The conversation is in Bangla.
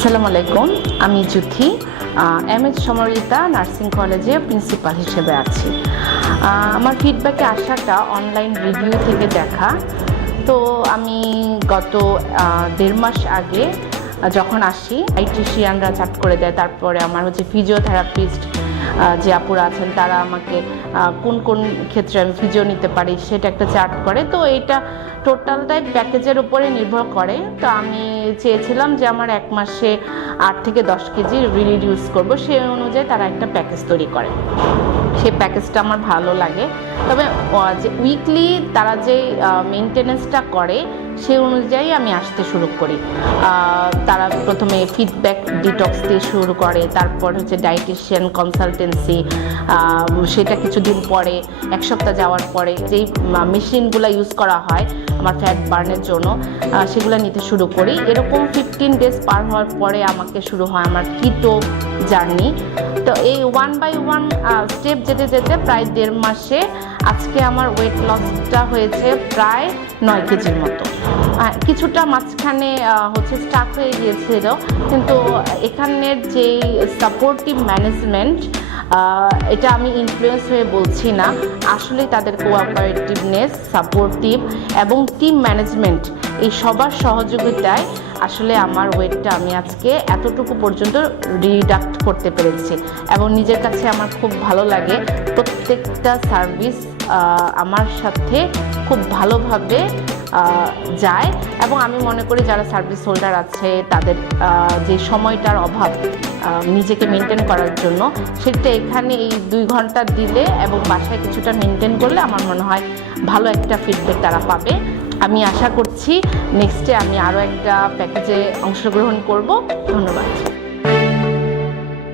আসসালামু আলাইকুম, আমি জুথি এমএচ সমরিতা নার্সিং কলেজে প্রিন্সিপাল হিসেবে আছি। আমার ফিডব্যাকে আসাটা অনলাইন রিভিউ থেকে দেখা। তো আমি গত 1.5 মাস আগে যখন আসি, ডায়েটিশিয়ানরা চার্ট করে দেয়, তারপরে আমার ফিজিওথেরাপিস্ট যে আপুরা আছেন তারা আমাকে কোন কোন ক্ষেত্রে আমি ফিজিও নিতে পারি সেটা একটা চার্ট করে। তো এইটা টোটালটাই প্যাকেজের উপরে নির্ভর করে। তো আমি চেয়েছিলাম যে আমার 1 মাসে 8 থেকে 10 কেজি রিডিউস করবো, সেই অনুযায়ী তারা একটা প্যাকেজ তৈরি করে। সেই প্যাকেজটা আমার ভালো লাগে। তবে যে উইকলি তারা যে মেনটেনেন্সটা করে সেই অনুযায়ী আমি আসতে শুরু করি। তারা প্রথমে ফিডব্যাক ডিটক্স দিয়ে শুরু করে, তারপর ডায়েটিশিয়ান কনসালটেন্সি, সেটা কিছুদিন পরে 1 সপ্তাহ যাওয়ার পরে যেই মেশিনগুলো ইউজ করা হয় আমার ফ্যাট বার্নের জন্য সেগুলো নিতে শুরু করি। এরকম 15 ডেজ পার হওয়ার পরে আমাকে শুরু হয় আমার কিটো জার্নি। তো এই 1 বাই 1 স্টেপ যেতে যেতে প্রায় 1.5 মাসে আজকে আমার ওয়েট লসটা হয়েছে প্রায় 9 কেজির মতো। কিছুটা মাঝখানে স্টাক হয়ে গিয়েছিল, কিন্তু এখানের যে সাপোর্টিভ ম্যানেজমেন্ট, এটা আমি ইনফ্লুয়েন্স হয়ে বলছি না, আসলে তাদের কোঅপারেটিভনেস, সাপোর্টিভ এবং টিম ম্যানেজমেন্ট এই সবার সহযোগিতায় আসলে আমার ওয়েটটা আমি আজকে এতটুকু পর্যন্ত রিডাক্ট করতে পেরেছি। এবং নিজের কাছে আমার খুব ভালো লাগে, প্রত্যেকটা সার্ভিস আমার সাথে খুব ভালোভাবে যায়। এবং আমি মনে করি যারা সার্ভিস হোল্ডার আছে তাদের যে সময়টার অভাব নিজেকে মেনটেন করার জন্য, সেটা এখানে এই 2 ঘন্টা দিলে এবং বাসায় কিছুটা মেনটেন করলে আমার মনে হয় ভালো একটা ফিডব্যাক তারা পাবে। আমি আশা করছি নেক্সটে আমি আরও একটা প্যাকেজে অংশগ্রহণ করব। ধন্যবাদ।